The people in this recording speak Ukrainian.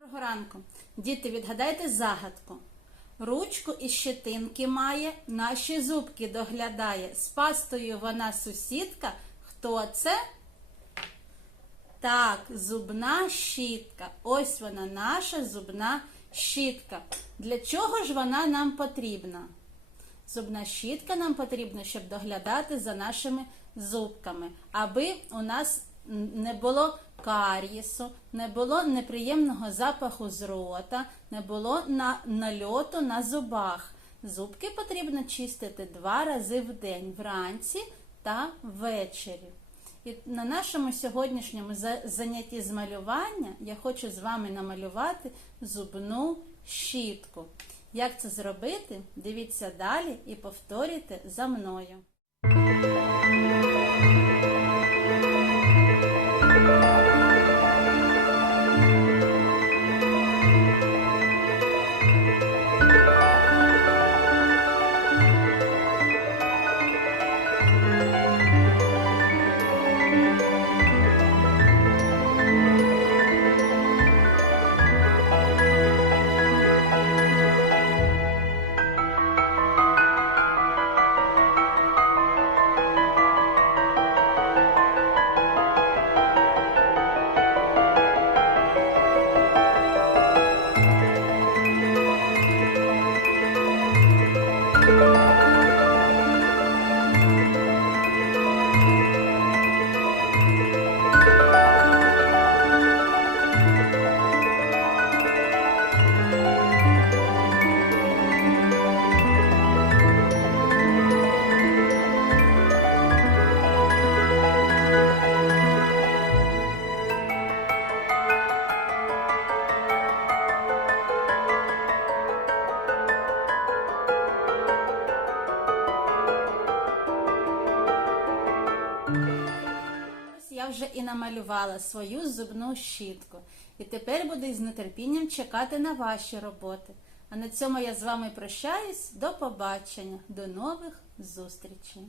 Доброго ранку. Діти, відгадайте загадку. Ручку і щетинки має, наші зубки доглядає. З пастою вона сусідка. Хто це? Так, зубна щітка. Ось вона, наша зубна щітка. Для чого ж вона нам потрібна? Зубна щітка нам потрібна, щоб доглядати за нашими зубками, аби у нас не було кар'єсу, не було неприємного запаху з рота, не було на, нальоту на зубах. Зубки потрібно чистити два рази в день, вранці та ввечері. І на нашому сьогоднішньому занятті з малювання я хочу з вами намалювати зубну щітку. Як це зробити? Дивіться далі і повторюйте за мною. Вже і намалювала свою зубну щітку. І тепер буду із нетерпінням чекати на ваші роботи. А на цьому я з вами прощаюсь. До побачення, до нових зустрічей!